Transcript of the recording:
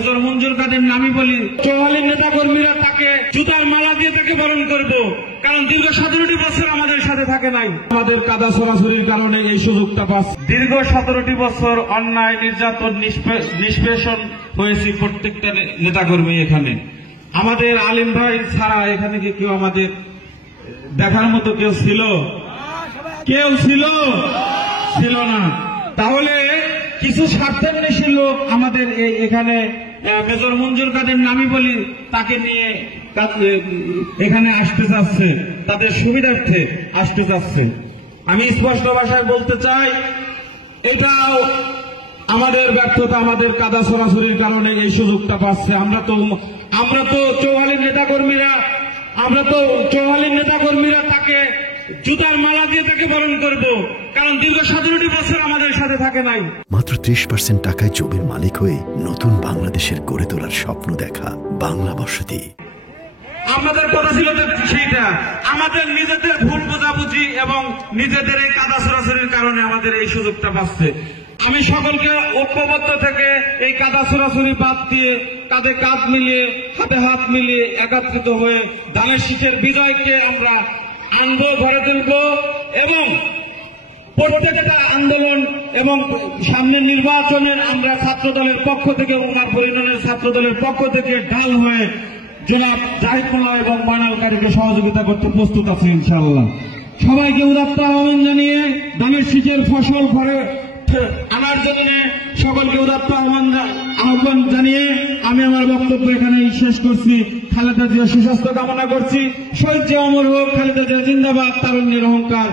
Major Manjur Kader নামই বলি, চৌহালির নেতা কর্মীরা তাকে জুতার মালা দিয়ে তাকে বরণ করব, কারণ দীর্ঘ 17টি বছর আমাদের সাথে থাকে নাই। আমাদের কাদা ছড়াছড়ির কারণে এই সুযোগটা পাচ্ছে। দীর্ঘ 17টি বছর অন্যায় নির্যাতন নিষ্পেষণ হয়েছে প্রত্যেকটা নেতাকর্মী এখানে। আমাদের আলিম ভাই ছাড়া এখানে কি কেউ আমাদের দেখার মতো কেউ ছিল? কেউ ছিল না। তাহলে কিছু স্বার্থান্বেষী লোক আমাদের এখানে মেজর মঞ্জুর কাদের নামই বলি তাকে নিয়ে এখানে আসতে চাচ্ছে, তাদের সুবিধার্থে আসতে চাচ্ছে। আমি স্পষ্ট ভাষায় বলতে চাই, এটাও আমাদের ব্যর্থতা, আমাদের কাদা ছড়াছড়ির কারণে এই সুযোগটা পাচ্ছে। আমরা তো চৌহালির নেতাকর্মীরা তাকে জুতার মালা দিয়ে তাকে বরণ করব, কারণ দীর্ঘ 17টি বছর আমাদের সাথে থাকে নাই। মাত্র 30% টাকায় জমির মালিক হয়ে নতুন বাংলাদেশের গড়ে তোলার স্বপ্ন দেখা বাংলা বসতি। আমাদের কথা ছিল সেইটা, আমাদের নিজেদের ভুল বোঝাবুঝি এবং নিজেদের এই কাদা ছড়াছড়ির কারণে আমাদের এই সুযোগটা পাচ্ছে। আমি সকলকে ঐক্যবদ্ধ থেকে এই কাদা ছড়াছড়ি বাদ দিয়ে কাঁধে কাঁধ মিলিয়ে হাতে হাত মিলিয়ে একত্রিত হয়ে ধানের শীষের বিজয়কে আমরা আনবো, ঘরে তুলব এবং প্রত্যেকটা আন্দোলন এবং সামনের নির্বাচনের আমরা ছাত্র দলের পক্ষ থেকে, উমারপুর ইউনিয়নের ছাত্র দলের পক্ষ থেকে ঢাল হয়ে জনাব জাহিদ মোল্লা এবং ময়নালকারীকে সহযোগিতা করতে প্রস্তুত আছি ইনশাআল্লাহ। সবাইকে উদাত্ত আহ্বান জানিয়ে ধানের শীষের ফসল ঘরে আনার জন্য সকলকে উদাত্ত আহ্বান জানিয়ে আমি আমার বক্তব্য এখানেই শেষ করছি। খালেদা জিয়া সুস্বাস্থ্য কামনা করছি। শহীদ জিয়া অমর হোক, খালেদা জিয়া জিন্দাবাদ, তারুণ্যের অহংকার।